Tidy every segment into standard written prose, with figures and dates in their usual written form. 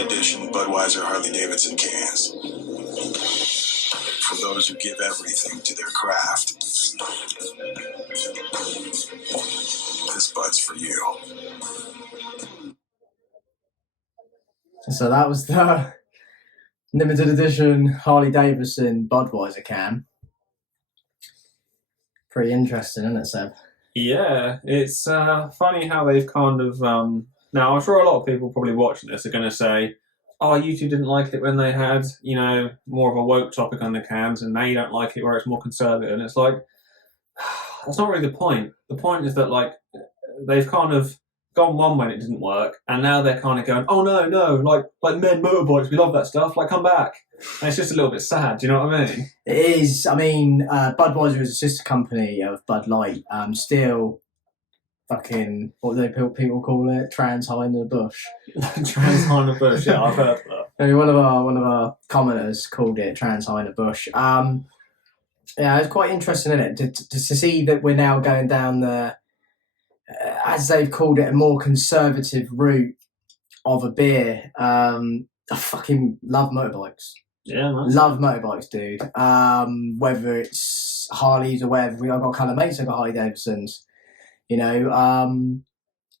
edition Budweiser Harley-Davidson cans. For those who give everything to their craft. This Bud's for you. So that was the limited edition Harley-Davidson Budweiser can. Pretty interesting, isn't it, Seb? Yeah, it's funny how they've kind of... now, I'm sure a lot of people probably watching this are going to say, oh, you two didn't like it when they had, you know, more of a woke topic on the cans, and now you don't like it where it's more conservative. And it's like, that's not really the point. The point is that, like, they've kind of gone one way and it didn't work, and now they're kind of going, oh, no, like men motorbikes, we love that stuff, like, come back. And it's just a little bit sad, do you know what I mean? It is. I mean, Budweiser is a sister company of Bud Light. Still fucking, what do people call it? Trans high in the bush. Trans high in the bush, yeah, I've heard that. I mean, one of our commenters called it trans high in the bush. Yeah, it's quite interesting, isn't it, to see that we're now going down the, as they've called it, a more conservative route of a beer. I fucking love motorbikes. Yeah, nice. Love motorbikes, dude. Whether it's Harleys or whatever, I've got a couple of mates that got Harley Davidsons, you know,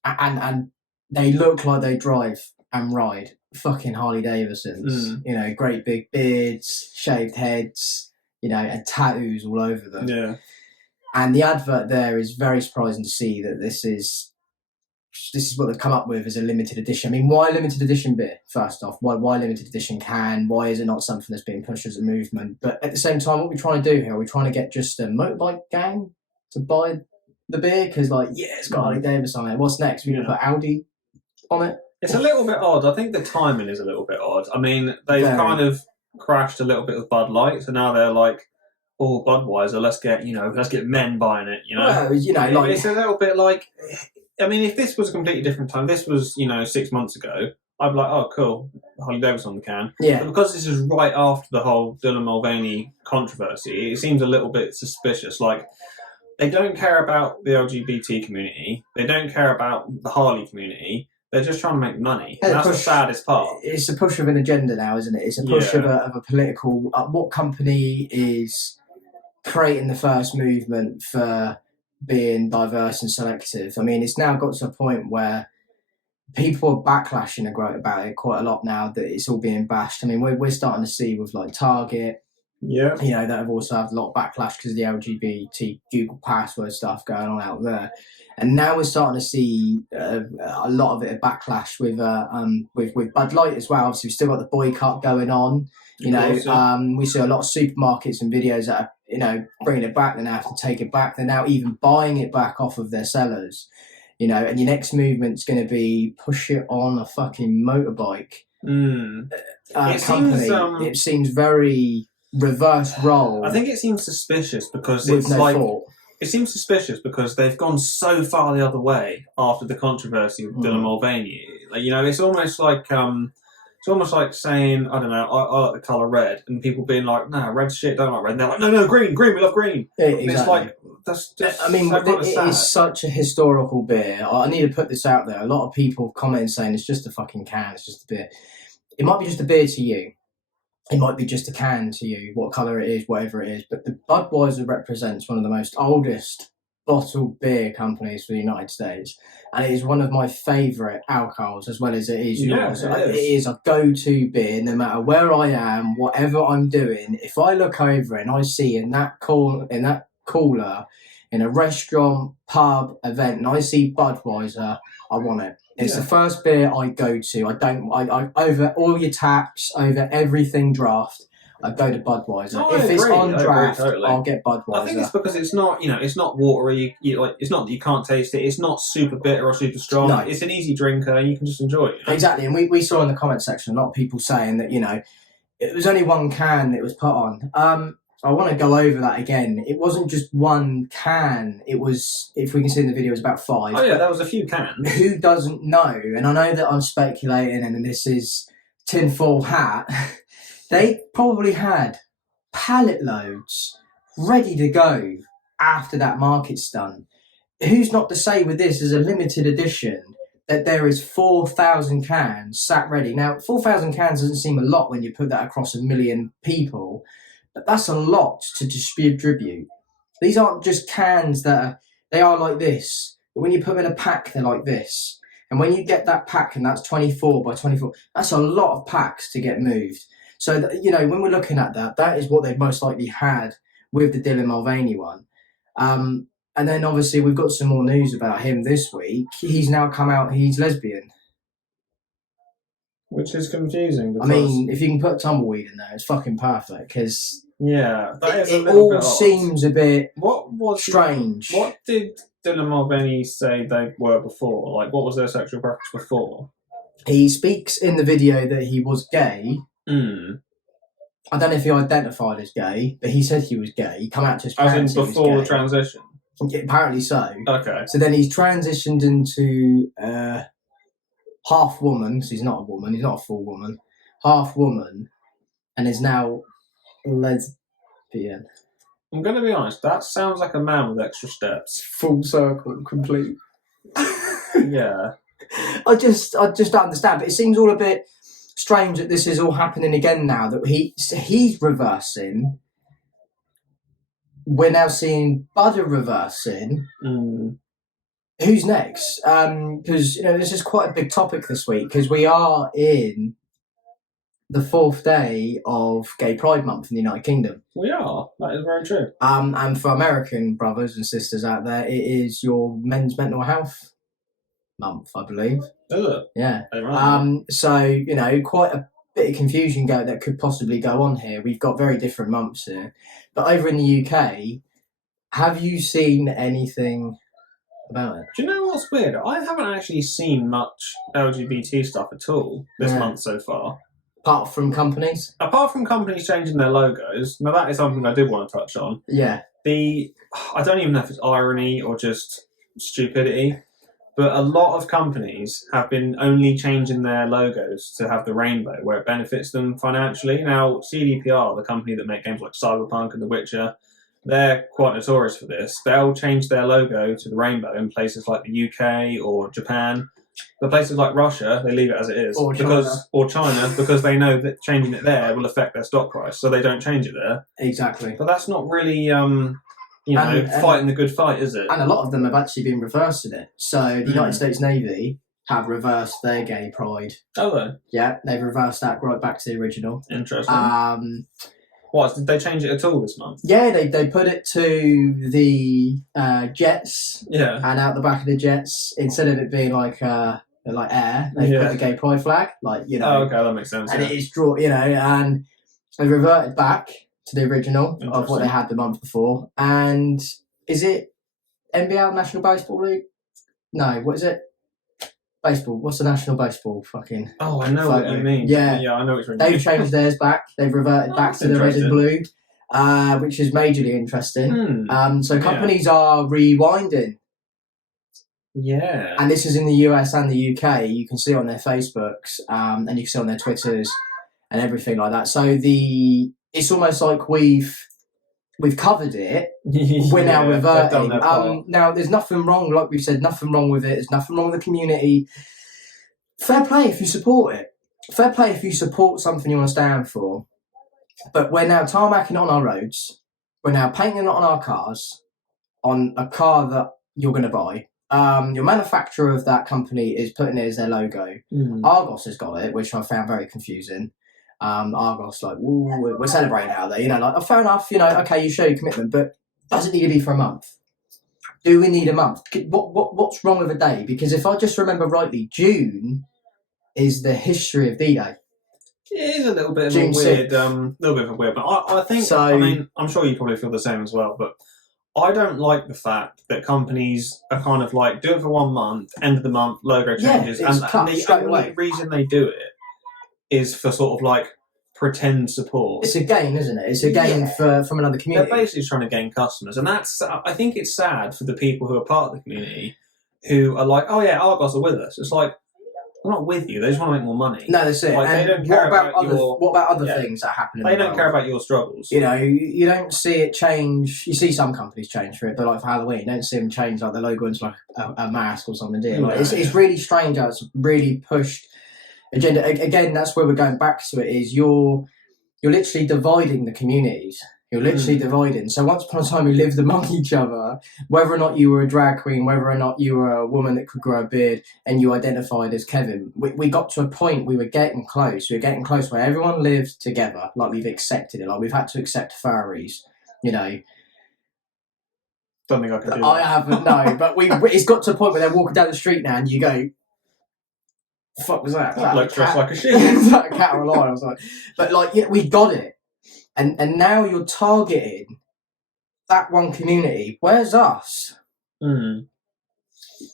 and they look like they drive and ride fucking Harley Davidsons. You know, great big beards, shaved heads, you know, and tattoos all over them. Yeah. And the advert there is very surprising to see that this is what they've come up with as a limited edition. I mean, why limited edition beer, first off? Why limited edition can? Why is it not something that's being pushed as a movement? But at the same time, what we're trying to do here, we're trying to get just a motorbike gang to buy the beer because, like, yeah, it's got Harley Davidson on it. What's next? We're going to put Audi on it? It's a little bit odd. I think the timing is a little bit odd. I mean, they've kind of crashed a little bit with Bud Light, so now they're like, oh, Budweiser, let's get men buying it, you know? Well, you know, like... It's a little bit like... I mean, if this was a completely different time, this was, 6 months ago, I'd be like, oh, cool, Harley Davidson on the can. Yeah. But because this is right after the whole Dylan Mulvaney controversy, it seems a little bit suspicious. Like, they don't care about the LGBT community. They don't care about the Harley community. They're just trying to make money. And that's the saddest part. It's a push of an agenda now, isn't it? It's a push of a political... what company is creating the first movement for being diverse and selective? I mean, it's now got to a point where people are backlashing about it quite a lot now that it's all being bashed. I mean, we're starting to see with like Target, you know, that have also had a lot of backlash because of the LGBT Google password stuff going on out there. And now we're starting to see a lot of it a backlash with Bud Light as well. Obviously, we've still got the boycott going on. You know, we see a lot of supermarkets and videos that are, you know, bringing it back. They now have to take it back. They're now even buying it back off of their sellers. You know, and your next movement's going to be push it on a fucking motorbike company. It seems very reverse role. I think it seems suspicious because it's like... It seems suspicious because they've gone so far the other way after the controversy with Dylan Mulvaney. Like, you know, it's almost like saying, I don't know, I like the colour red, and people being like, no, red's shit, don't like red. And they're like, no, green, we love green. Exactly. It's like, that's just... I mean, it is such a historical beer. I need to put this out there. A lot of people commenting saying it's just a fucking can, it's just a beer. It might be just a beer to you. It might be just a can to you, what colour it is, whatever it is. But the Budweiser represents one of the most oldest bottled beer companies for the United States. And it is one of my favourite alcohols, as well as it is yours. It is a go-to beer, no matter where I am, whatever I'm doing. If I look over and I see in that cooler, in a restaurant, pub, event, and I see Budweiser, I want it. It's the first beer I go to. I over all your taps, over everything draft, I go to Budweiser. No, if it's on draft, totally. I'll get Budweiser. I think it's because it's not, it's not watery. It's not that you can't taste it. It's not super bitter or super strong. No. It's an easy drinker, and you can just enjoy it. You know? Exactly, and we saw in the comment section a lot of people saying that, it was only one can that was put on. I want to go over that again. It wasn't just one can. It was, if we can see in the video, it was about 5. Oh yeah, there was a few cans. Who doesn't know? And I know that I'm speculating, and this is tinfoil hat. They probably had pallet loads ready to go after that market stunt. Who's not to say with this as a limited edition, that there is 4,000 cans sat ready. Now, 4,000 cans doesn't seem a lot when you put that across 1 million people, but that's a lot to distribute. These aren't just cans they are like this, but when you put them in a pack, they're like this. And when you get that pack, and that's 24 by 24, that's a lot of packs to get moved. So, when we're looking at that, that is what they've most likely had with the Dylan Mulvaney one. And then obviously we've got some more news about him this week. He's now come out, he's lesbian. Which is confusing. Because, I mean, if you can put tumbleweed in there, it's fucking perfect, because yeah, it all seems a bit strange. What did Dylan Mulvaney say they were before? Like, what was their sexual preference before? He speaks in the video that he was gay. I don't know if he identified as gay, but he said he was gay. He come out to his parents. As in before the transition? Apparently so. Okay. So then he's transitioned into half woman, because he's not a woman, he's not a full woman, half woman, and is now lesbian. I'm going to be honest, that sounds like a man with extra steps. Full circle, complete. Yeah. I just don't understand, but it seems all a bit strange that this is all happening again now, that he's reversing. We're now seeing Budder reversing. Who's next? Because this is quite a big topic this week, because we are in the 4th day of Gay Pride Month in the United Kingdom. We are. That is very true. And for American brothers and sisters out there, it is your Men's Mental Health Month, I believe. Is it? Yeah. Right. So quite a bit of confusion that could possibly go on here. We've got very different months here, but over in the UK, have you seen anything about it? Do you know what's weird? I haven't actually seen much LGBT stuff at all this month so far. Apart from companies? Apart from companies changing their logos. Now, that is something I did want to touch on. Yeah. I don't even know if it's irony or just stupidity, but a lot of companies have been only changing their logos to have the rainbow where it benefits them financially. Now, CDPR, the company that make games like Cyberpunk and The Witcher, they're quite notorious for this. They'll change their logo to the rainbow in places like the UK or Japan. The places like Russia, they leave it as it is. Or China, because they know that changing it there will affect their stock price, so they don't change it there. Exactly. But that's not really, fighting the good fight, is it? And a lot of them have actually been reversing it. So the United States Navy have reversed their gay pride. Oh, they? Yeah, they've reversed that right back to the original. Interesting. What, did they change it at all this month? Yeah, they put it to the jets. Yeah. And out the back of the jets, instead of it being like air, they put the gay pride flag. Oh, okay, that makes sense. And it is and they reverted back to the original of what they had the month before. And is it NBL, National Baseball League? No, what is it? Baseball. What's the National Baseball fucking? Oh, I know what you mean. Yeah, I know what you mean. They've changed theirs back. They've reverted back to the red and blue, which is majorly interesting. So companies are rewinding. Yeah. And this is in the US and the UK. You can see on their Facebooks, and you can see on their Twitters and everything like that. So it's almost like we've covered it. We're now reverting. Now, there's nothing wrong, like we've said, nothing wrong with it. There's nothing wrong with the community. Fair play if you support it. Fair play if you support something you want to stand for. But we're now tarmacking on our roads. We're now painting it on our cars, on a car that you're going to buy. Your manufacturer of that company is putting it as their logo. Argos has got it, which I found very confusing. Argos, like, ooh, we're celebrating out there, fair enough, okay, you show your commitment, but does it need to be for a month? Do we need a month? What's wrong with a day? Because if I just remember rightly, June is the history of D-Day. It is a little bit of a weird, but I think, so, I mean, I'm sure you probably feel the same as well, but I don't like the fact that companies are kind of like, do it for 1 month, end of the month, logo changes, and the only reason they do it is for sort of like pretend support. It's a game, isn't it? It's a game from another community. They're basically trying to gain customers, and I think it's sad for the people who are part of the community who are like, oh yeah, Argos are with us. It's like, they're not with you. They just want to make more money. No, that's it. Like, and they don't care about what about other things that happen in They the don't world? care about your struggles. You know, you don't see it change. You see some companies change for it, but like for Halloween, you don't see them change like the logo into like a mask or something, do you? Like, it's really strange how it's really pushed agenda. Again, that's where we're going back to it, is you're literally dividing the communities. You're literally dividing. So once upon a time, we lived among each other, whether or not you were a drag queen, whether or not you were a woman that could grow a beard and you identified as Kevin. We got to a point, we were getting close. We were getting close where everyone lived together, like we've accepted it. Like we've had to accept furries, you know. Don't think I can do that. I haven't, no. But it's got to a point where they're walking down the street now and you go, the fuck was that? That looks dressed like a sheep. Is that a cat or a lion? I was like, but like, yeah, we got it. And now you're targeting that one community. Where's us?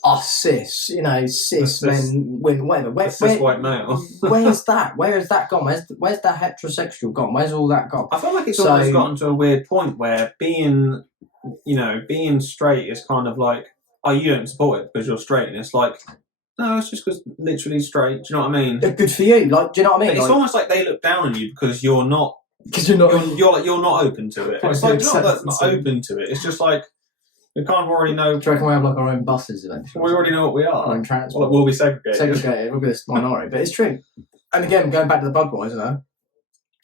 Us cis, you know, cis men, whatever. Cis white male. Where's that? Where has that gone? Where's that heterosexual gone? Where's all that gone? I feel like it's almost gotten to a weird point where being straight is kind of like, oh, you don't support it because you're straight, and it's like, no, it's just because literally straight. Do you know what I mean? Good for you. Like, do you know what I mean? But it's almost like they look down on you because you're not. Because you're not. You're not open to it. It's like not that not open to it. It's just like we kind of already know. Do you reckon we have like our own buses eventually? We already know what we are. Our own transport. Well, we'll be segregated. We'll be this minority, but it's true. And again, going back to the Budweiser,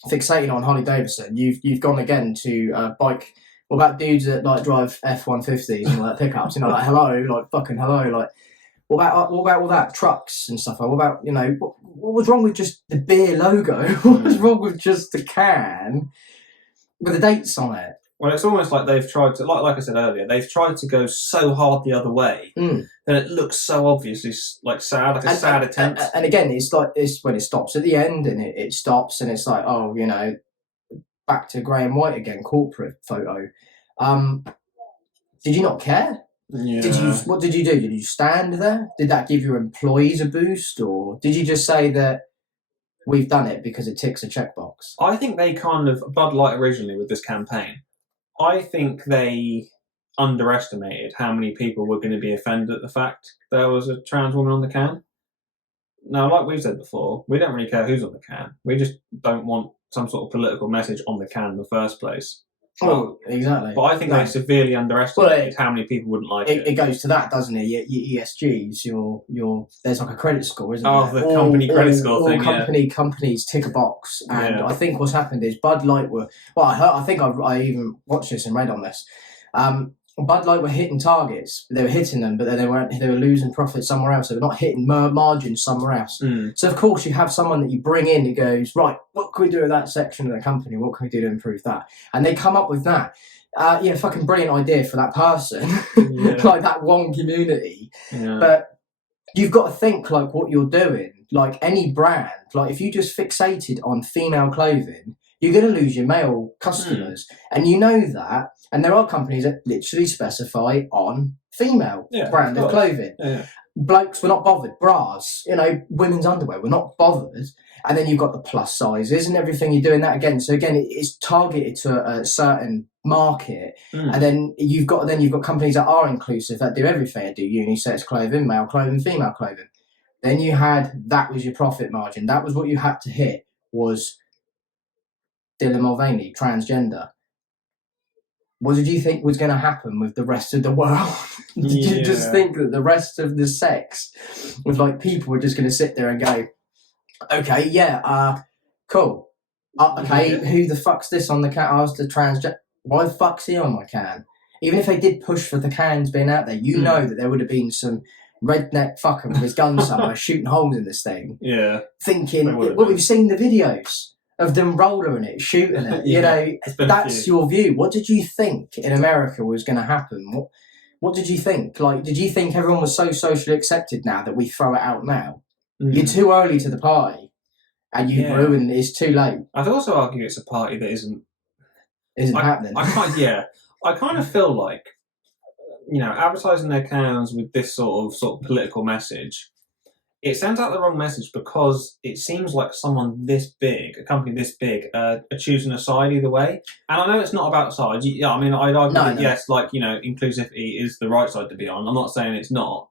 fixating on Harley-Davidson, you've gone again to bike. What about dudes that like drive F-150s and like pickups? You know, like hello, like fucking hello, like. What about all that trucks and stuff? What about, you know, what was wrong with just the beer logo? What was wrong with just the can with the dates on it? Well, it's almost like they've tried to, like I said earlier, they've tried to go so hard the other way that it looks so obviously like sad, like a sad attempt. And again, it's when it stops at the end and it stops and it's like, oh, you know, back to grey and white again, corporate photo. Did you not care? Yeah. What did you do? Did you stand there? Did that give your employees a boost, or did you just say that we've done it because it ticks a checkbox? I think they kind of Bud Light originally with this campaign. I think they underestimated how many people were going to be offended at the fact there was a trans woman on the can. Now, like we've said before, we don't really care who's on the can. We just don't want some sort of political message on the can in the first place. Oh, exactly. But I think they severely underestimated how many people wouldn't like it. It goes to that, doesn't it? Your ESGs, your there's like a credit score, isn't there? Oh, the company credit score thing. Companies tick a box, and I think what's happened is Bud Light were. Well, I think I even watched this and read on this. Bud Light were hitting targets. They were hitting them, but then they were losing profit somewhere else. They were not hitting margins somewhere else. So of course you have someone that you bring in who goes, right, what can we do with that section of the company? What can we do to improve that? And they come up with that. Fucking brilliant idea for that person, like that one community. Yeah. But you've got to think like what you're doing. Like any brand, like if you just fixated on female clothing, you're going to lose your male customers, and you know that. And there are companies that literally specify on female brand of clothing. Yeah. Blokes were not bothered. Bras, you know, women's underwear were not bothered. And then you've got the plus sizes and everything. You're doing that again. So again, it's targeted to a certain market. And then you've got companies that are inclusive, that do everything. That do unisex clothing, male clothing, female clothing. Then that was your profit margin. That was what you had to hit, was Dylan Mulvaney, transgender. What did you think was going to happen with the rest of the world? Did you just think that the rest of the sex was like people were just going to sit there and go, okay, cool. Who the fuck's this on the can? I was the transgender. Why the fuck's he on my can? Even if they did push for the cans being out there, you know that there would have been some redneck fucker with his gun somewhere shooting holes in this thing. Yeah. Thinking, well, we've seen the videos of them rolling it, shooting it. You know, that's your view. What did you think in America was going to happen? What did you think? Like, did you think everyone was so socially accepted now that we throw it out now? You're too early to the party, and you've ruined it. It's too late. I'd also argue it's a party that isn't happening. I kind of feel like, you know, advertising their cans with this sort of political message, it sends out the wrong message because it seems like someone this big, a company this big, are choosing a side either way. And I know it's not about sides. Yeah, I mean, I'd argue that yes, like, you know, inclusivity is the right side to be on. I'm not saying it's not.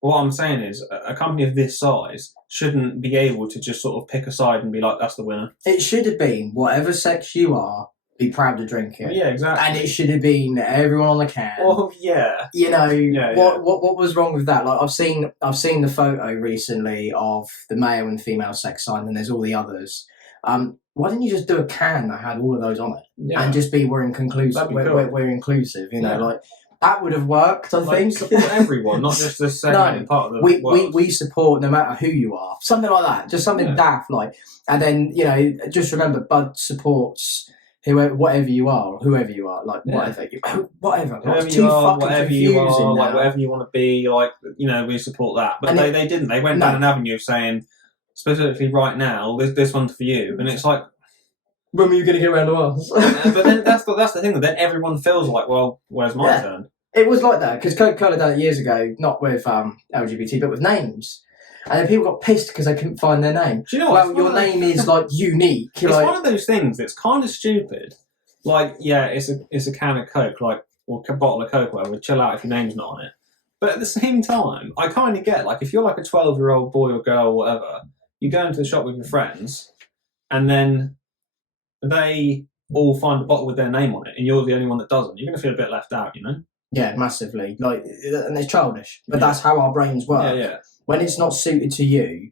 What I'm saying is, a company of this size shouldn't be able to just sort of pick a side and be like, that's the winner. It should have been whatever sex you are, be proud to drink it. Yeah, exactly. And it should have been everyone on the can. Well, yeah. You know, Yeah, what was wrong with that? Like I've seen the photo recently of the male and female sex sign, and there's all the others. Why didn't you just do a can that had all of those on it, and just be we're inclusive? We're inclusive. You know, like that would have worked. I think support everyone, not just the segmented part of the world. We support no matter who you are. Something like that. Just something daft like, and then just remember, Bud supports. Whatever you are, whoever you are, like whatever. Whoever you are, whatever you are, like whatever you want to be, like we support that. But they didn't. They went down an avenue of saying specifically right now, this one's for you, and it's like, when were you going to get around to us? But then that's the thing. That then everyone feels like, well, where's my turn? It was like that because Coca-Cola done it years ago, not with LGBT, but with names. And then people got pissed because they couldn't find their name. Do you know what? Well, your name is like unique. It's one of those things that's kind of stupid. Like, yeah, it's a can of Coke, like, or a bottle of Coke, whatever. Chill out if your name's not on it. But at the same time, I kind of get, like, if you're like a 12-year-old boy or girl or whatever, you go into the shop with your friends, and then they all find a bottle with their name on it, and you're the only one that doesn't. You're going to feel a bit left out, Yeah, massively. Like, and it's childish, but that's how our brains work. Yeah. When it's not suited to you,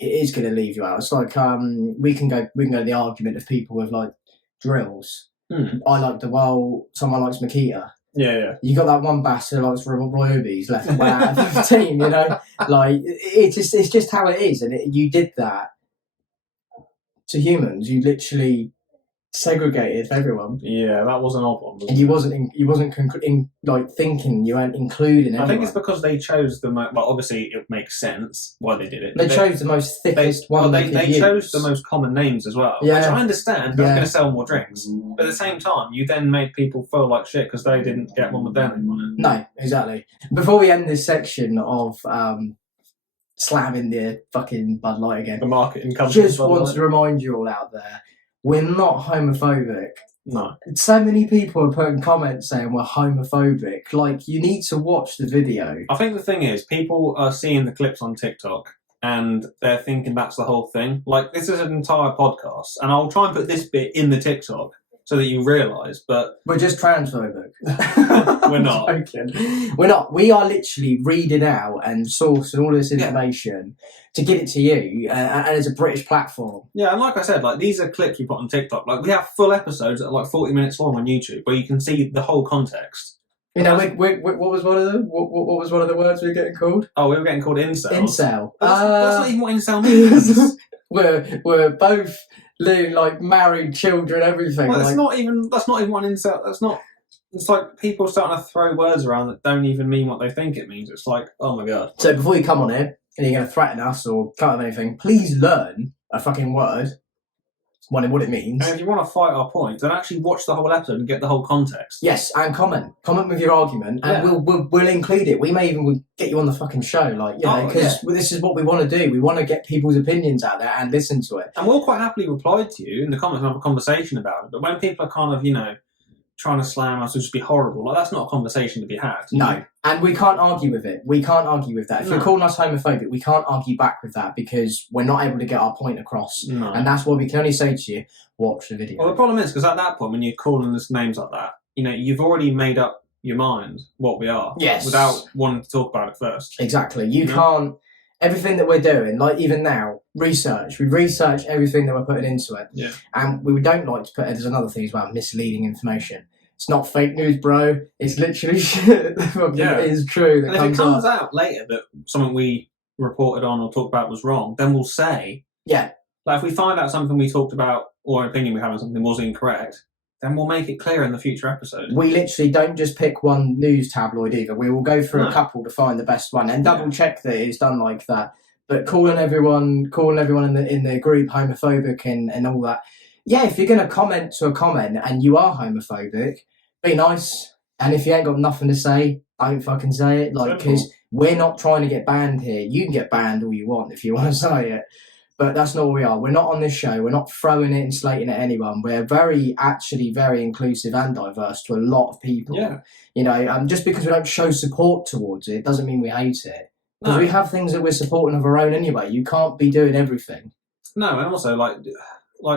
it is going to leave you out. It's like we can go to the argument of people with like drills. I like someone likes Makita. Yeah. You got that one bastard who likes Royalties left out of the team. Like it's just how it is, and you did that to humans. You literally segregated everyone. Yeah, that was an odd one. And you wasn't thinking, you weren't including anyone. I think it's because they chose the most. Well, obviously it makes sense why they did it. They chose the most thickest one. They chose the most common names as well, which I understand. That's going to sell more drinks, but at the same time, you then made people feel like shit because they didn't get one with their name on it. No, exactly. Before we end this section of slamming the fucking Bud Light again, the marketing company, just want to remind you all out there. We're not homophobic. No. So many people are putting comments saying we're homophobic. Like, you need to watch the video. I think the thing is, people are seeing the clips on TikTok and they're thinking that's the whole thing. Like, this is an entire podcast, and I'll try and put this bit in the TikTok so that you realise, but... We're just transphobic. We're not. We're not. We are literally reading out and sourcing all this information to get it to you, and it's a British platform. Yeah, and like I said, like these are clips we put on TikTok. Like we have full episodes that are like 40 minutes long on YouTube where you can see the whole context. What was one of them? What was one of the words we were getting called? Oh, we were getting called incels. Incel. That's not even what incel means. we're both like married, children, everything. Well, that's not even what an incel. That's not. It's like people starting to throw words around that don't even mean what they think it means. It's like, oh my god. So before you come on here and you're going to threaten us or cut of anything, please learn a fucking word, what it means. And if you want to fight our point, then actually watch the whole episode and get the whole context. Yes, and comment with your argument, and we'll include it. We may even get you on the fucking show, because this is what we want to do. We want to get people's opinions out there and listen to it. And we'll quite happily reply to you in the comments and have a conversation about it. But when people are kind of, trying to slam us or just be horrible, like that's not a conversation to be had. No, and we can't argue with it. We can't argue with that. If you're calling us homophobic, we can't argue back with that because we're not able to get our point across. No. And that's why we can only say to you, watch the video. Well, the problem is, because at that point, when you're calling us names like that, you've already made up your mind what we are. Yes. Without wanting to talk about it first. Exactly. You can't... Everything that we're doing, like even now, research. We research everything that we're putting into it. Yeah. And we don't like to put it, there's another thing as well, misleading information. It's not fake news, bro. It's literally shit. It is true. And if it comes out later that something we reported on or talked about was wrong, then we'll say... Yeah. Like if we find out something we talked about or an opinion we had on something was incorrect, then we'll make it clear in the future episode. We literally don't just pick one news tabloid either. We will go through a couple to find the best one and double check that it's done like that. But calling everyone in the group homophobic and all that. Yeah, if you're going to comment to a comment and you are homophobic, be nice. And if you ain't got nothing to say, don't fucking say it. Like, because we're not trying to get banned here. You can get banned all you want if you want to say it. But that's not what we are. We're not on this show. We're not throwing it and slating at anyone. We're actually very inclusive and diverse to a lot of people. Yeah. You know, just because we don't show support towards it doesn't mean we hate it. Because we have things that we're supporting of our own anyway. You can't be doing everything. No, and also, like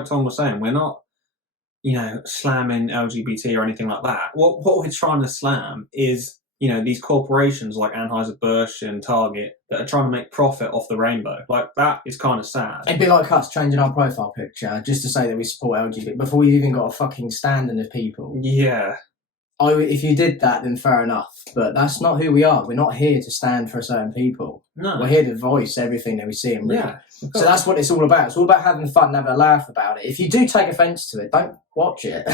Tom was saying, we're not, you know, slamming LGBT or anything like that. What we're trying to slam is, you know, these corporations like Anheuser-Busch and Target that are trying to make profit off the rainbow. Like, that is kind of sad. It'd be like us changing our profile picture just to say that we support LGBT before we've even got a fucking standing of people. Yeah. If you did that, then fair enough. But that's not who we are. We're not here to stand for certain people. No. We're here to voice everything that we see and read. Yeah. So that's what it's all about. It's all about having fun and having a laugh about it. If you do take offence to it, don't watch it.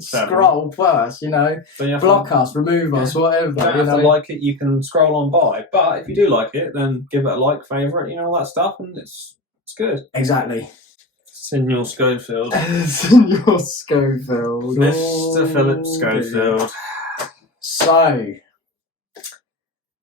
Scroll first, you know. Block us, remove us, whatever. You don't have to like it, you can scroll on by. But if you do like it, then give it a like, favourite, you know, all that stuff, and it's good. Exactly. Senor Schofield. Senor Schofield. Mr. Philip Schofield. Dear. So,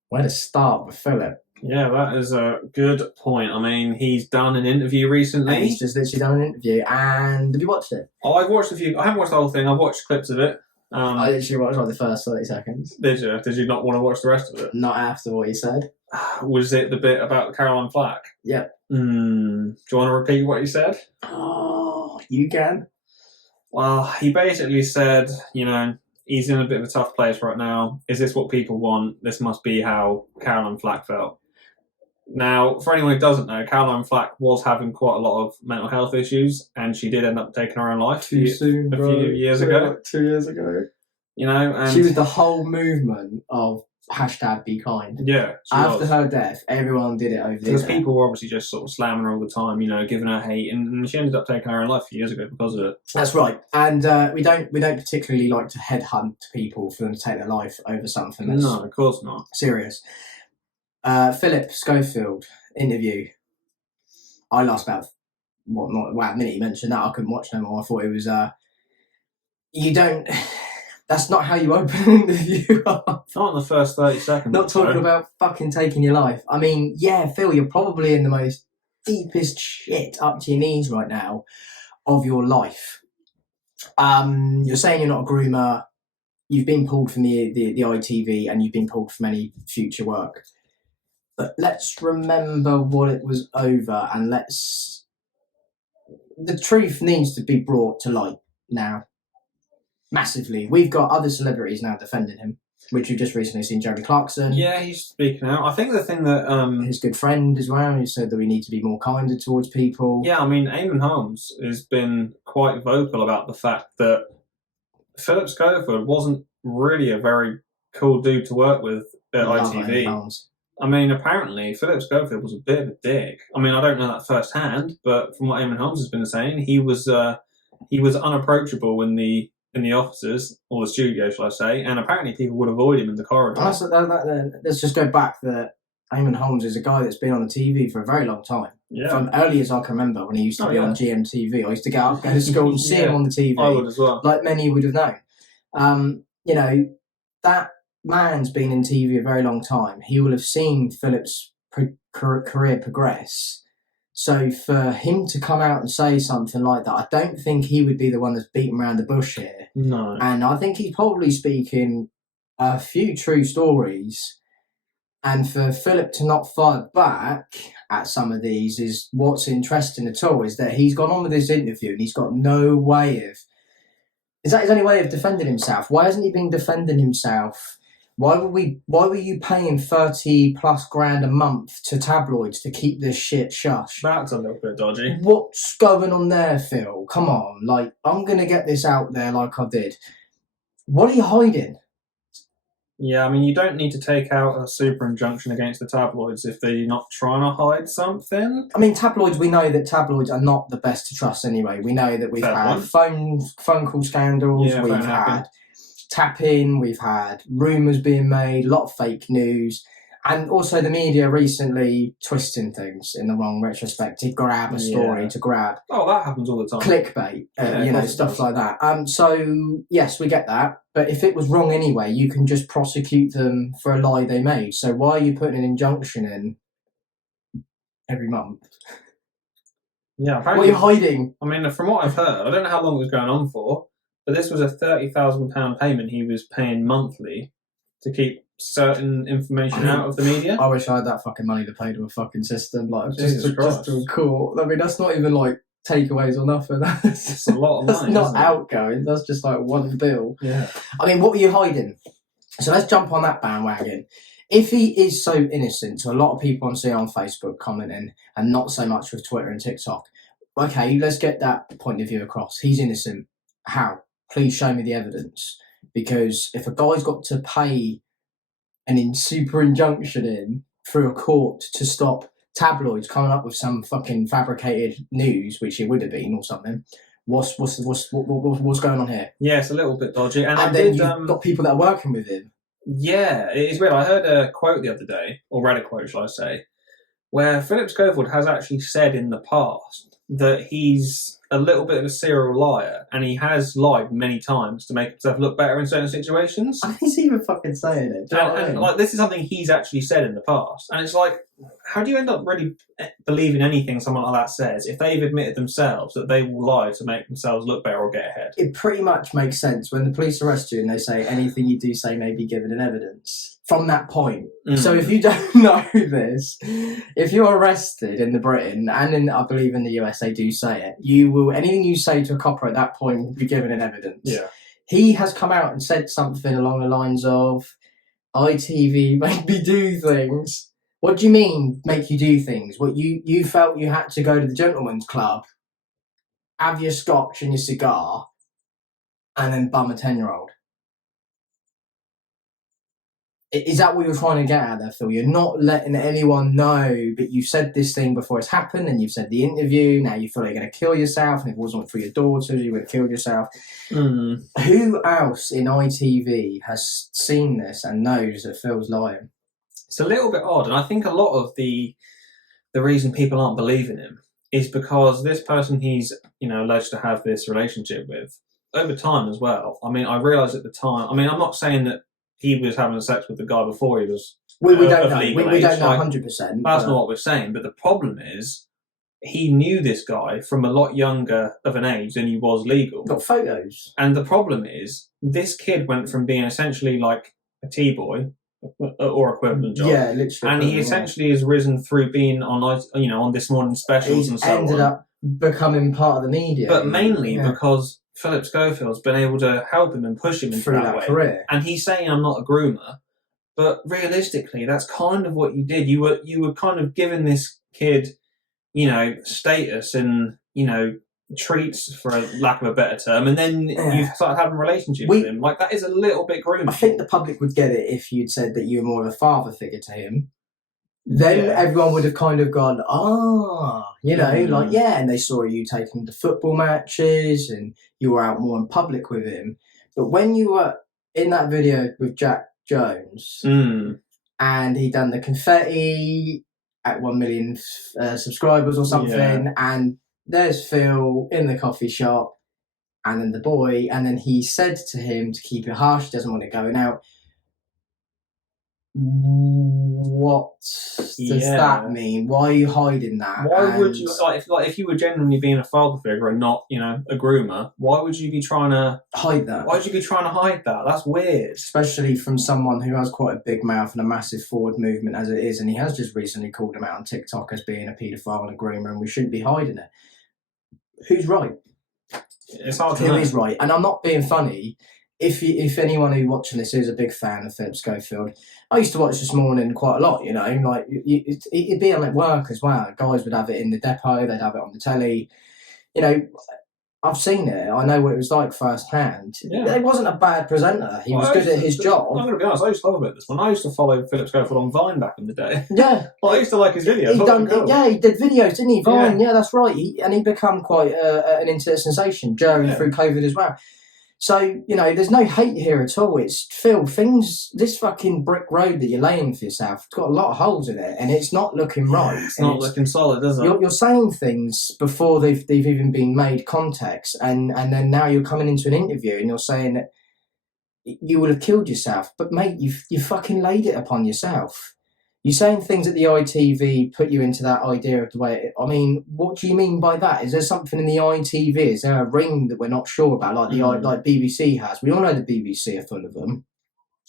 where to start with Philip? Yeah, that is a good point. I mean, he's done an interview recently. And he's just literally done an interview. And have you watched it? Oh, I've watched a few. I haven't watched the whole thing. I've watched clips of it. I literally watched like the first 30 seconds. Did you? Did you not want to watch the rest of it? Not after what he said. Was it the bit about Caroline Flack? Yep. Do you want to repeat what he said? Oh, you can. Well, he basically said, you know, he's in a bit of a tough place right now. Is this what people want? This must be how Caroline Flack felt. Now, for anyone who doesn't know, Caroline Flack was having quite a lot of mental health issues, and she did end up taking her own life a few years ago. Like 2 years ago. You know, and she was the whole movement of #BeKind. Yeah. After her death, everyone did it over the because people were obviously just sort of slamming her all the time, you know, giving her hate, and she ended up taking her own life a few years ago because of it. That's right, and we don't particularly like to headhunt people for them to take their life over something that's no, of course not serious. Philip Schofield interview. I lost about a minute you mentioned that. I couldn't watch no more. I thought it was you don't. That's not how you open an interview up. Not in the first 30 seconds. Not talking about fucking taking your life. I mean, yeah, Phil, you're probably in the most deepest shit up to your knees right now of your life. You're saying you're not a groomer. You've been pulled from the ITV and you've been pulled from any future work. But let's remember what it was over, and the truth needs to be brought to light now. Massively. We've got other celebrities now defending him, which we've just recently seen. Jeremy Clarkson. Yeah, he's speaking out. I think the thing that his good friend as well, who said that we need to be more kinder towards people. Yeah, I mean, Eamon Holmes has been quite vocal about the fact that Philip Schofield wasn't really a very cool dude to work with at ITV. I mean, apparently Philip Schofield was a bit of a dick. I mean, I don't know that firsthand, but from what Eamon Holmes has been saying, he was unapproachable in the offices, or the studio, shall I say, and apparently people would avoid him in the corridor. Let's just go back that Eamon Holmes is a guy that's been on the TV for a very long time. Yeah. From early as I can remember, when he used to be on GMTV. I used to get up, go to school and see him on the TV. I would as well. Like many would have known. You know, that man's been in TV a very long time. He will have seen Philip's career progress. So for him to come out and say something like that, I don't think he would be the one that's beating around the bush here. No. And I think he's probably speaking a few true stories. And for Philip to not fire back at some of these is what's interesting at all, is that he's gone on with this interview and he's got no way of... Is that his only way of defending himself? Why hasn't he been defending himself? Why were you paying 30+ grand a month to tabloids to keep this shit shush? That's a little bit dodgy. What's going on there, Phil? Come on, like, I'm going to get this out there like I did. What are you hiding? Yeah, I mean, you don't need to take out a super injunction against the tabloids if they're not trying to hide something. I mean, tabloids, we know that tabloids are not the best to trust anyway. We know that we've had phone call scandals, we've had tapping, we've had rumours being made, a lot of fake news, and also the media recently twisting things in the wrong retrospect to grab a story, to grab... Oh, that happens all the time. Clickbait, stuff like that. So, yes, we get that. But if it was wrong anyway, you can just prosecute them for a lie they made. So why are you putting an injunction in every month? Yeah, What are you hiding? I mean, from what I've heard, I don't know how long it was going on for, but this was a £30,000 payment he was paying monthly to keep certain information out of the media. I wish I had that fucking money to pay to a fucking system, like Jesus just to a court. I mean, that's not even like takeaways or nothing. It's a lot of money. That's not outgoing. That's just like one bill. Yeah. I mean, what were you hiding? So let's jump on that bandwagon. If he is so innocent, to a lot of people I'm seeing on Facebook commenting, and not so much with Twitter and TikTok. Okay, let's get that point of view across. He's innocent. How? Please show me the evidence. Because if a guy's got to pay an super injunction in through a court to stop tabloids coming up with some fucking fabricated news, which it would have been or something, what's going on here? Yeah, it's a little bit dodgy. And then you've got people that are working with him. Yeah, it is weird. I heard a quote the other day, or read a quote, shall I say, where Philip Schofield has actually said in the past that he's a little bit of a serial liar, and he has lied many times to make himself look better in certain situations. He's even fucking saying it. And like, this is something he's actually said in the past, and it's like, how do you end up really believing anything someone like that says if they've admitted themselves that they will lie to make themselves look better or get ahead? It pretty much makes sense when the police arrest you and they say anything you do say may be given in evidence from that point. So if you don't know this, if you're arrested in the Britain and in, I believe in the US they do say it, you will, anything you say to a copper at that point will be given in evidence. Yeah. He has come out and said something along the lines of, ITV made me do things. What do you mean, make you do things? What, you felt you had to go to the gentleman's club, have your scotch and your cigar, and then bum a 10-year-old? Is that what you're trying to get at there, Phil? You're not letting anyone know, but you've said this thing before it's happened, and you've said the interview, now you feel like you're going to kill yourself, and if it wasn't for your daughters, you would have killed yourself. Who else in ITV has seen this and knows that Phil's lying? It's a little bit odd, and I think a lot of the reason people aren't believing him is because this person he's alleged to have this relationship with over time as well. I mean, I realised at the time. I mean, I'm not saying that he was having sex with the guy before he was. We don't know. We age. don't know Like, 100%. That's not what we're saying. But the problem is, he knew this guy from a lot younger of an age than he was legal. Got photos. And the problem is, this kid went from being essentially like a T-boy or equivalent job. Yeah, literally. And he essentially has risen through being on, on This Morning specials He's and so on. ended up becoming part of the media. But mainly because Philip Schofield's been able to help him and push him into through that way. career. And he's saying, I'm not a groomer. But realistically, that's kind of what you did. You were kind of giving this kid, status and, treats, for a lack of a better term, and then you start having a relationship with him. Like, that is a little bit grooming. I think the public would get it if you'd said that you were more of a father figure to him. Then everyone would have kind of gone, and they saw you taking him to football matches and you were out more in public with him. But when you were in that video with Jack Jones and he done the confetti at 1 million subscribers or something, and there's Phil in the coffee shop and then the boy, and then he said to him to keep it hush, doesn't want it going out. What does that mean? Why are you hiding that? Why would you if you were genuinely being a father figure and not a groomer? Why would you be trying to hide that? Why would you be trying to hide that? That's weird, especially from someone who has quite a big mouth and a massive forward movement as it is, and he has just recently called him out on TikTok as being a paedophile and a groomer, and we shouldn't be hiding it. Who's right? It's hard to know. Who is right? And I'm not being funny. If anyone who's watching this is a big fan of Philip Schofield, I used to watch This Morning quite a lot, like it'd be on at work as well. Guys would have it in the depot, they'd have it on the telly. I've seen it. I know what it was like firsthand. Yeah. He wasn't a bad presenter. He was good at his job. I'm going to be honest, I used to love about this one. I used to follow Philip Schofield on Vine back in the day. Yeah. I used to like his videos. He did videos, didn't he? Vine, yeah that's right. He become quite an internet sensation during through COVID as well. So, there's no hate here at all. It's, Phil, this fucking brick road that you're laying for yourself, it's got a lot of holes in it, and it's not looking right. It's not looking solid, is it? You're saying things before they've even been made context, and then now you're coming into an interview and you're saying that you would have killed yourself. But, mate, you fucking laid it upon yourself. You're saying things at the ITV put you into that idea of the way I mean, what do you mean by that? Is there something in the ITV? Is there a ring that we're not sure about, like like BBC has? We all know the BBC are full of them.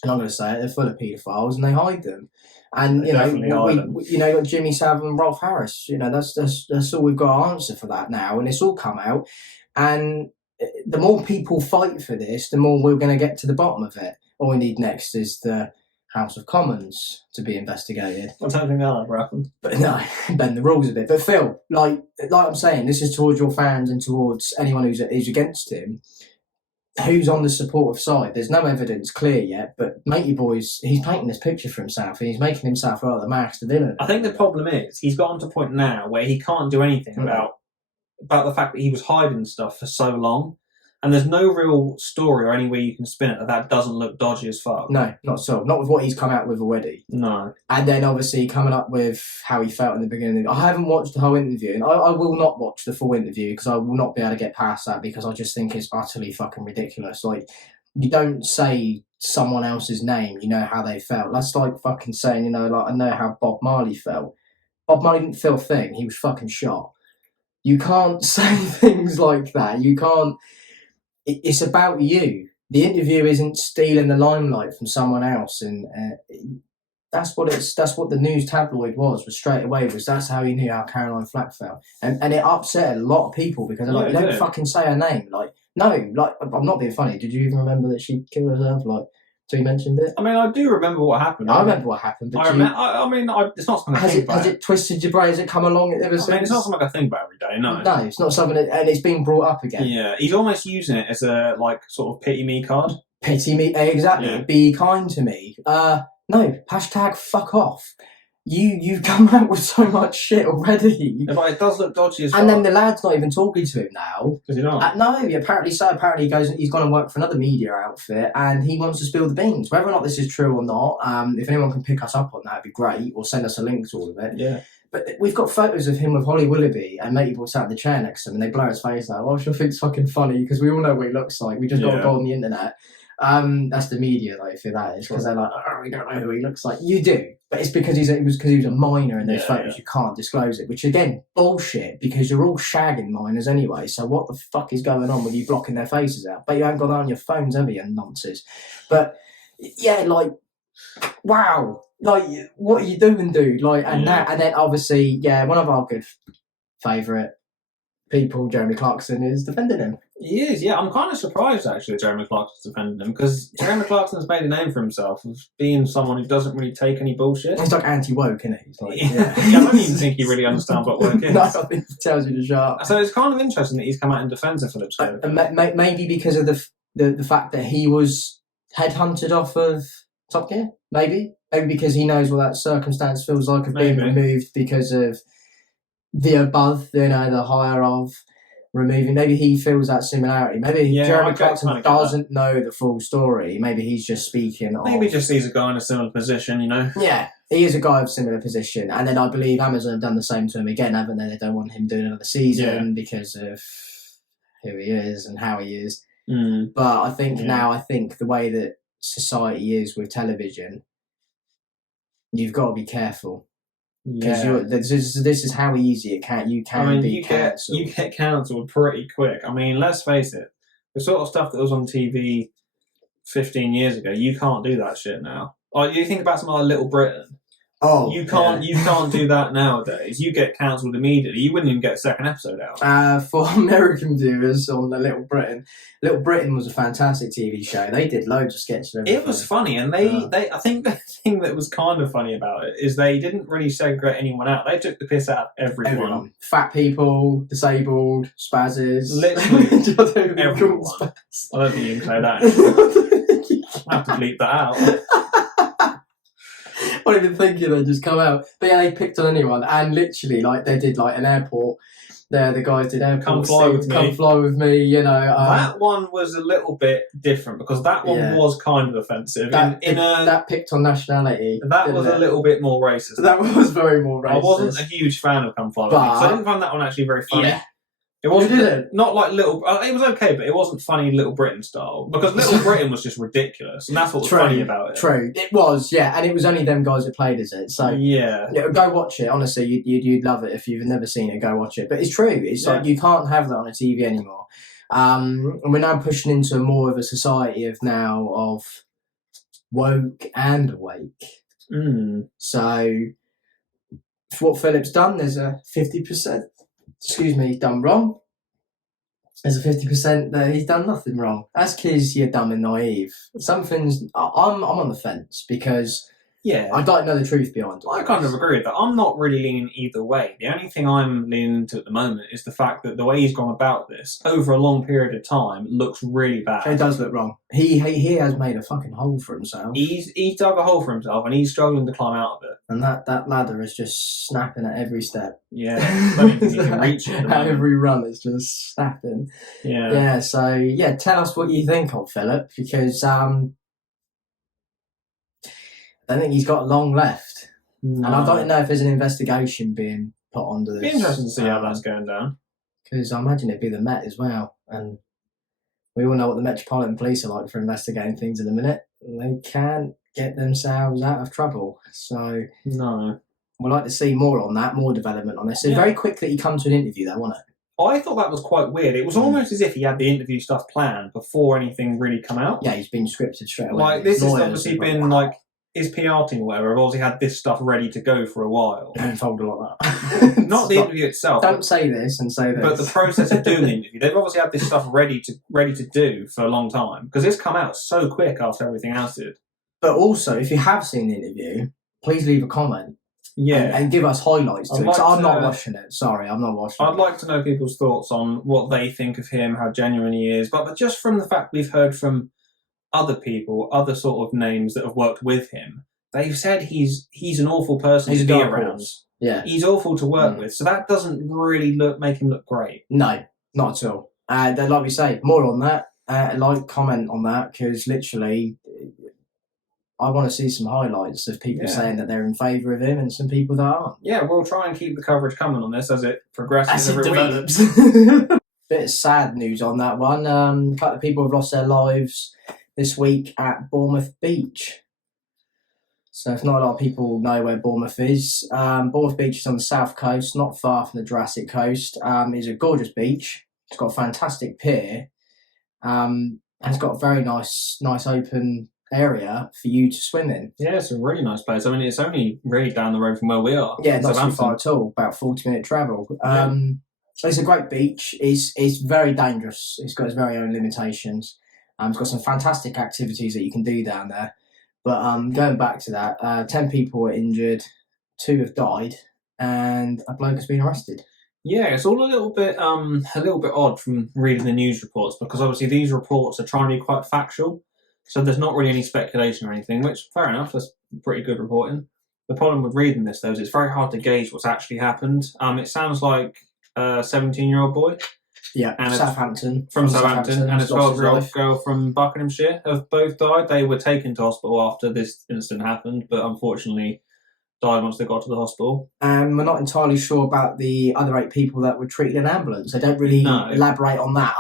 And I'm going to say it, they're full of paedophiles and they hide them. And, you know, got Jimmy Savile and Rolf Harris. You know, that's all we've got to answer for that now. And it's all come out. And the more people fight for this, the more we're going to get to the bottom of it. All we need next is the House of Commons to be investigated. I don't think that'll ever happen. But no, bend the rules a bit. But Phil, like I'm saying, this is towards your fans and towards anyone who's against him. Who's on the supportive side? There's no evidence clear yet, but Matey Boy's, he's painting this picture for himself and he's making himself like the master villain. I think the problem is he's gotten to a point now where he can't do anything about the fact that he was hiding stuff for so long. And there's no real story or any way you can spin it that doesn't look dodgy as fuck. No, not so. Not with what he's come out with already. No. And then obviously coming up with how he felt in the beginning. I haven't watched the whole interview, and I will not watch the full interview because I will not be able to get past that because I just think it's utterly fucking ridiculous. Like, you don't say someone else's name, you know how they felt. That's like fucking saying, you know, like, I know how Bob Marley felt. Bob Marley didn't feel a thing. He was fucking shot. You can't say things like that. You can't... It's about you. The interview isn't stealing the limelight from someone else, and that's what the news tabloid was straight away. That's how he knew how Caroline Flack felt, and it upset a lot of people because they're like, you don't fucking say her name. Like, no, like, I'm not being funny. Did you even remember that she killed herself? Like, so you mentioned it. I mean, I do remember what happened. I remember what happened. But it's not something I think about. Has it twisted your brain? Has it come along ever since? I mean, it's not something I think about every day. No, it's not something, and it's been brought up again. Yeah, he's almost using it as a sort of pity me card. Pity me, exactly. Yeah. Be kind to me. No, hashtag fuck off. You've come out with so much shit already. Yeah, but it does look dodgy as well. And then the lad's not even talking to him now. Does he not? No, apparently so. Apparently he's gone and worked for another media outfit and he wants to spill the beans. Whether or not this is true or not, if anyone can pick us up on that, it'd be great. Or send us a link to all of it. Yeah. But we've got photos of him with Holly Willoughby and Matey Boy sat in the chair next to him and they blur his face out. Well, I sure think it's fucking funny because we all know what he looks like. We just got to go on the internet. That's the media, though, for that is because they're like, oh, we don't know who he looks like. You do, but it's because he was a minor in those photos. You can't disclose it, which again, bullshit. Because you're all shagging minors anyway. So what the fuck is going on with you blocking their faces out? But you haven't got that on your phones, have you? Nonsense. But yeah, like, wow, like, what are you doing, dude? Like, and then obviously, one of our good favourite people, Jeremy Clarkson, is defending him. He is, yeah. I'm kind of surprised, actually, that Jeremy Clarkson's defending him, because Jeremy Clarkson's made a name for himself of being someone who doesn't really take any bullshit. He's like anti-woke, isn't he? He's like, I don't even think he really understands what woke is. No, I think he tells you to shut up. So it's kind of interesting that he's come out in defence of Philip Schofield. Maybe because of the fact that he was headhunted off of Top Gear, maybe because he knows what that circumstance feels like of being removed because of the above, you know, the higher of removing. Maybe he feels that similarity. Maybe Jeremy Clarkson doesn't know the full story. Maybe he's just speaking. Maybe just he's a guy in a similar position, you know. Yeah, he is a guy of similar position, and then I believe Amazon have done the same to him again, haven't they? They don't want him doing another season because of who he is and how he is. But I think the way that society is with television, you've got to be careful. Because this is how easy it can. You can be cancelled. You get cancelled pretty quick. I mean, let's face it. The sort of stuff that was on TV 15 years ago, you can't do that shit now. Like, you think about something like Little Britain. Oh, you can't do that nowadays. You get cancelled immediately. You wouldn't even get a second episode out. For American viewers on the Little Britain was a fantastic TV show. They did loads of sketches. It was funny, and they I think the thing that was kind of funny about it is they didn't really segregate anyone out. They took the piss out of everyone. Fat people, disabled, spazzes. Literally everyone. I don't think you can say that. I have to bleep that out. I wasn't even thinking they'd just come out. But yeah, they picked on anyone. And literally, like, they did, like, an airport. The guys did airport. Come fly with me, you know. That one was a little bit different because that one was kind of offensive. That picked on nationality. That was a little bit more racist. That was very more racist. I wasn't a huge fan of Come Fly With Me, so I didn't find that one actually very funny. Yeah. It wasn't You didn't? not like Little. It was okay, but it wasn't funny Little Britain style because Little Britain was just ridiculous, and that's what was funny about it. True, it was, yeah, and it was only them guys that played as it. So yeah, go watch it. Honestly, you'd love it if you've never seen it. Go watch it. But it's true. It's like you can't have that on a TV anymore. And we're now pushing into more of a society of woke and awake. So for what Philip's done, there's a 50%. Excuse me, he's done wrong. There's a 50% that he's done nothing wrong. That's because you're dumb and naive. Some things, I'm on the fence because I don't know the truth behind it. I kind of agree with that. I'm not really leaning either way. The only thing I'm leaning into at the moment is the fact that the way he's gone about this over a long period of time looks really bad. It does look wrong. He has made a fucking hole for himself. He's dug a hole for himself and he's struggling to climb out of it. And that ladder is just snapping at every step. Yeah, I don't think he can reach it. At every run, it's just snapping. Yeah. Yeah. So tell us what you think of Philip, because I think he's got long left, and I don't know if there's an investigation being put onto this. It'd be interesting to see how that's going down. Because I imagine it'd be the Met as well, and we all know what the Metropolitan Police are like for investigating things in a minute. They can't get themselves out of trouble. So no, we'd like to see more on that, more development on this. It's very quick that he come to an interview, though, wasn't it? I thought that was quite weird. It was almost as if he had the interview stuff planned before anything really come out. Yeah, he's been scripted straight away. Like this has obviously been like his PR team or whatever have obviously had this stuff ready to go for a while. Don't fold a lot of that. Not the interview itself. Don't say this and say this. But the process of doing the interview, they've obviously had this stuff ready to do for a long time because it's come out so quick after everything else did. But also, if you have seen the interview, please leave a comment. Yeah. And give us highlights to it. Like I'm not watching it. Sorry, I'm not watching it. I'd like to know people's thoughts on what they think of him, how genuine he is. But just from the fact we've heard from other people, other sort of names that have worked with him, they've said he's an awful person to be around. Yeah. He's awful to work with. So that doesn't really make him look great. No, not at all. Like we say, more on that. Comment on that, because literally I want to see some highlights of people saying that they're in favour of him and some people that aren't. Yeah, we'll try and keep the coverage coming on this as it progresses As it every develops. week. Bit of sad news on that one. A couple of people have lost their lives this week at Bournemouth Beach. So if not a lot of people know where Bournemouth is, Bournemouth Beach is on the south coast, not far from the Jurassic Coast. It's a gorgeous beach. It's got a fantastic pier. And it's got a very nice open area for you to swim in. Yeah, it's a really nice place. I mean, it's only really down the road from where we are. Yeah, not too far at all, about 40-minute travel. It's a great beach. It's very dangerous. It's got its very own limitations. It's got some fantastic activities that you can do down there. But going back to that, 10 people were injured, 2 have died, and a bloke has been arrested. Yeah, it's all a little bit odd from reading the news reports, because obviously these reports are trying to be quite factual. So there's not really any speculation or anything, which, fair enough, that's pretty good reporting. The problem with reading this, though, is it's very hard to gauge what's actually happened. It sounds like a 17-year-old boy. Yeah, from Southampton, and a 12-year-old girl from Buckinghamshire have both died. They were taken to hospital after this incident happened, but unfortunately died once they got to the hospital. And we're not entirely sure about the other 8 people that were treated in ambulance. They don't really elaborate on that.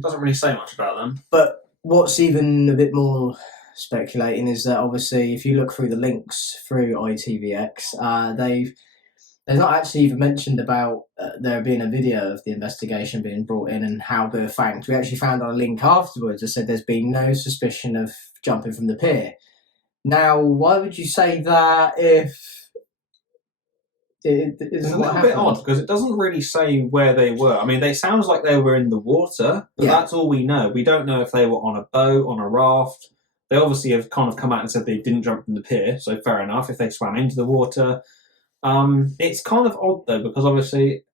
Doesn't really say much about them. But what's even a bit more speculating is that obviously if you look through the links through ITVX, they've not actually even mentioned about there being a video of the investigation being brought in and how they were thanked. We actually found on a link afterwards that said there's been no suspicion of jumping from the pier. Now, why would you say that if it's a little bit odd, because it doesn't really say where they were. I mean, it sounds like they were in the water, but that's all we know. We don't know if they were on a boat, on a raft. They obviously have kind of come out and said they didn't jump from the pier, so fair enough. If they swam into the water. It's kind of odd, though, because obviously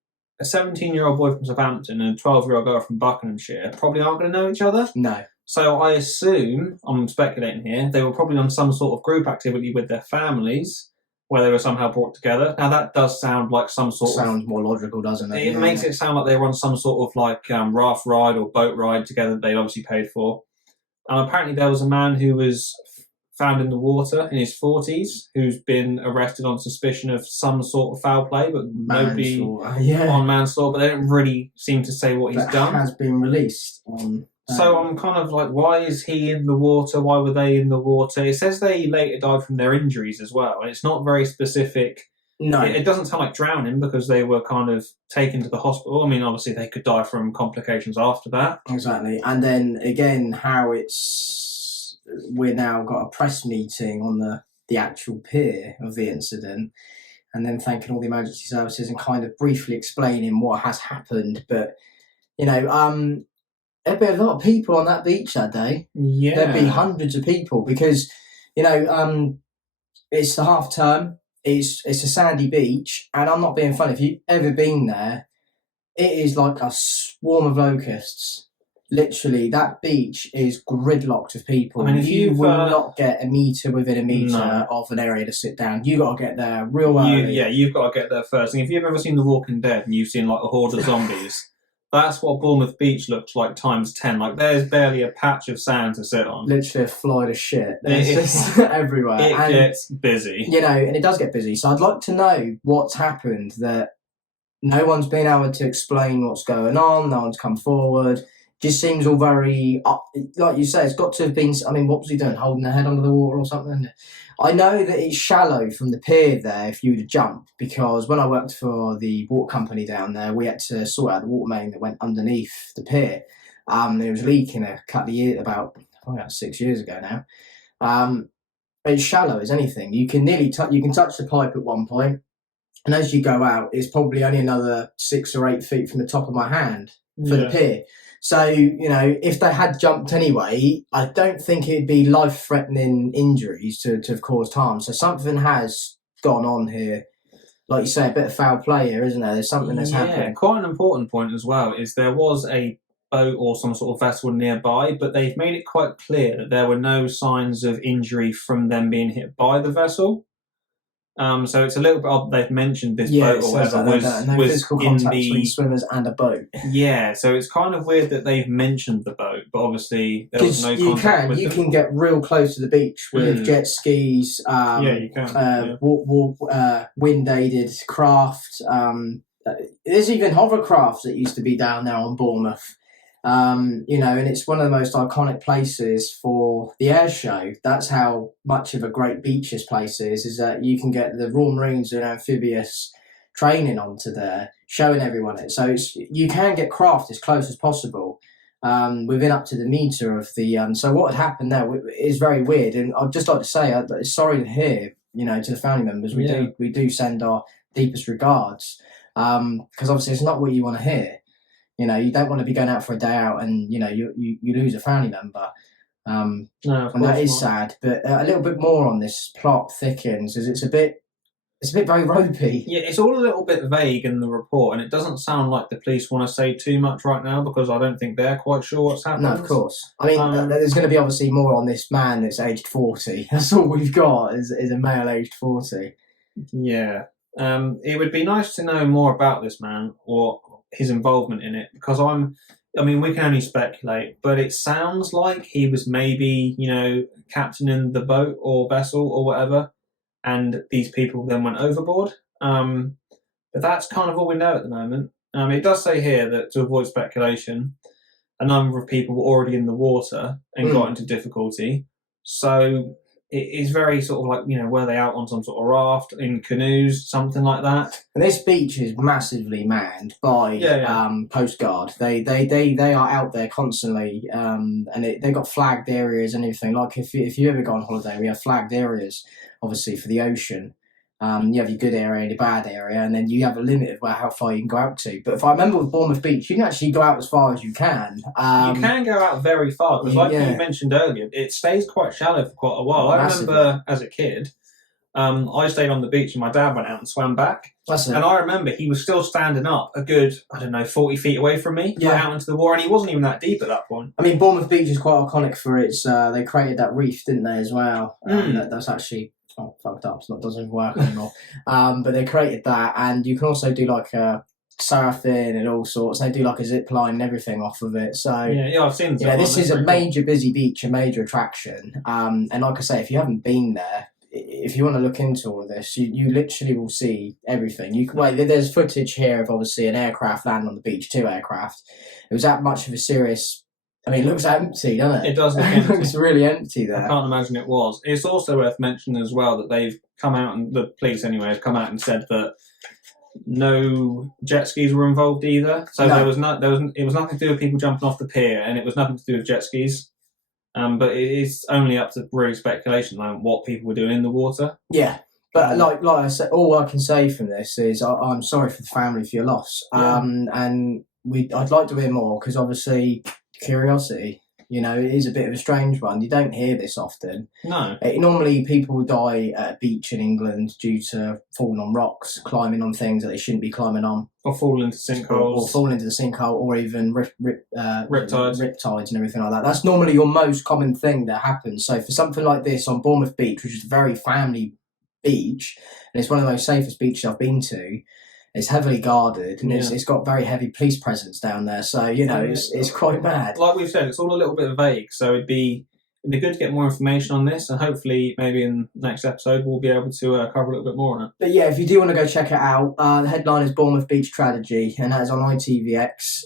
a 17-year-old boy from Southampton and a 12-year-old girl from Buckinghamshire probably aren't going to know each other. No. So I assume, I'm speculating here, they were probably on some sort of group activity with their families where they were somehow brought together. Now, that does sound like some sort of... Sounds more logical, doesn't it? It makes it sound like they were on some sort of like raft ride or boat ride together that they obviously paid for. Apparently there was a man who was found in the water in his 40s who's been arrested on suspicion of some sort of foul play, but nobody on manslaughter, but they don't really seem to say what he's done. Has been released on. So I'm kind of like, why is he in the water? Why were they in the water? It says they later died from their injuries as well, and it's not very specific. No. It doesn't sound like drowning because they were kind of taken to the hospital. I mean, obviously they could die from complications after that. Exactly. And then again, how we're now got a press meeting on the actual pier of the incident, and then thanking all the emergency services and kind of briefly explaining what has happened. But, there'd be a lot of people on that beach that day. Yeah. There'd be hundreds of people because, it's the half term. It's a sandy beach, and I'm not being funny. If you've ever been there, it is like a swarm of locusts. Literally, that beach is gridlocked of people. I mean, you will not get a metre within a metre of an area to sit down. You got to get there real early. You've got to get there first. And if you've ever seen The Walking Dead and you've seen like a horde of zombies, that's what Bournemouth Beach looks like times 10. Like, there's barely a patch of sand to sit on. Literally a flight of shit. There's just everywhere. It gets busy. And it does get busy. So I'd like to know what's happened that no one's been able to explain what's going on. No one's come forward. Just seems all very, like you say, it's got to have been, I mean, what was he doing? Holding the head under the water or something? I know that it's shallow from the pier there if you were to jump, because when I worked for the water company down there, we had to sort out the water main that went underneath the pier. It was leaking a couple of years, about 6 years ago now. It's shallow as anything. You can nearly you can touch the pipe at one point, and as you go out, it's probably only another 6 or 8 feet from the top of my hand for the pier. So, if they had jumped anyway, I don't think it'd be life-threatening injuries to have caused harm. So something has gone on here. Like you say, a bit of foul play here, isn't there? There's something that's happened. Yeah, quite an important point as well is there was a boat or some sort of vessel nearby, but they've made it quite clear that there were no signs of injury from them being hit by the vessel. So it's a little bit odd they've mentioned this boat or whatever was physical in contact between swimmers and a boat. Yeah, so it's kind of weird that they've mentioned the boat, but obviously there was no contact with them. You can get real close to the beach with jet skis, you can. wind-aided craft. There's even hovercrafts that used to be down there on Bournemouth. And it's one of the most iconic places for the air show. That's how much of a great beach this place is that you can get the Royal Marines and amphibious training onto there, showing everyone it. So you can get craft as close as possible within up to the metre of the... so what had happened there is very weird. And I'd just like to say, sorry to hear, to the family members, we do send our deepest regards, because obviously it's not what you want to hear. You don't want to be going out for a day out and, you lose a family member. And that is sad. But a little bit more on this plot thickens, as it's a bit very ropey. Yeah, it's all a little bit vague in the report, and it doesn't sound like the police want to say too much right now because I don't think they're quite sure what's happening. No, of course. I mean, there's going to be obviously more on this man that's aged 40. That's all we've got is a male aged 40. Yeah. It would be nice to know more about this man or his involvement in it, because we can only speculate, but it sounds like he was maybe, captaining the boat or vessel or whatever, and these people then went overboard. But that's kind of all we know at the moment. It does say here that to avoid speculation, a number of people were already in the water and got into difficulty. So it is very sort of like, were they out on some sort of raft, in canoes, something like that? And this beach is massively manned by Coast Guard. They are out there constantly, and they've got flagged areas and everything. Like if you ever go on holiday, we have flagged areas, obviously, for the ocean. You have your good area and your bad area, and then you have a limit of how far you can go out to. But if I remember with Bournemouth Beach, you can actually go out as far as you can. You can go out very far, because like you mentioned earlier, it stays quite shallow for quite a while. Massively. I remember as a kid, I stayed on the beach and my dad went out and swam back. And I remember he was still standing up a good, 40 feet away from me, out into the water, and he wasn't even that deep at that point. I mean, Bournemouth Beach is quite iconic for its, they created that reef, didn't they, as well? That's actually... fucked up, so that doesn't work anymore. But they created that, and you can also do like a surfing and all sorts. They do like a zip line and everything off of it. So yeah, I've seen. this is a major busy beach, a major attraction. And like I say, if you haven't been there, if you want to look into all of this, you literally will see everything. There's footage here of obviously an aircraft landing on the beach, 2 aircraft. It was that much of a serious. I mean, it looks empty, doesn't it? It does look empty. It looks really empty there. I can't imagine it was. It's also worth mentioning as well that they've come out, and the police anyway have come out and said that no jet skis were involved either. So it was nothing to do with people jumping off the pier, and it was nothing to do with jet skis. But it is only up to really speculation on what people were doing in the water. Yeah, but like I said, all I can say from this is I'm sorry for the family for your loss. And I'd like to hear more, because obviously curiosity. You know, it is a bit of a strange one. You don't hear this often. No. Normally, people die at a beach in England due to falling on rocks, climbing on things that they shouldn't be climbing on. Or falling into sinkholes. Or falling into the sinkhole, or even riptides and everything like that. That's normally your most common thing that happens. So for something like this on Bournemouth Beach, which is a very family beach, and it's one of the most safest beaches I've been to, it's heavily guarded, and it's got very heavy police presence down there. So it's quite bad. Like we've said, it's all a little bit vague. So it'd be good to get more information on this, and hopefully maybe in the next episode we'll be able to cover a little bit more on it. But yeah, if you do want to go check it out, the headline is Bournemouth Beach Tragedy, and that is on ITVX.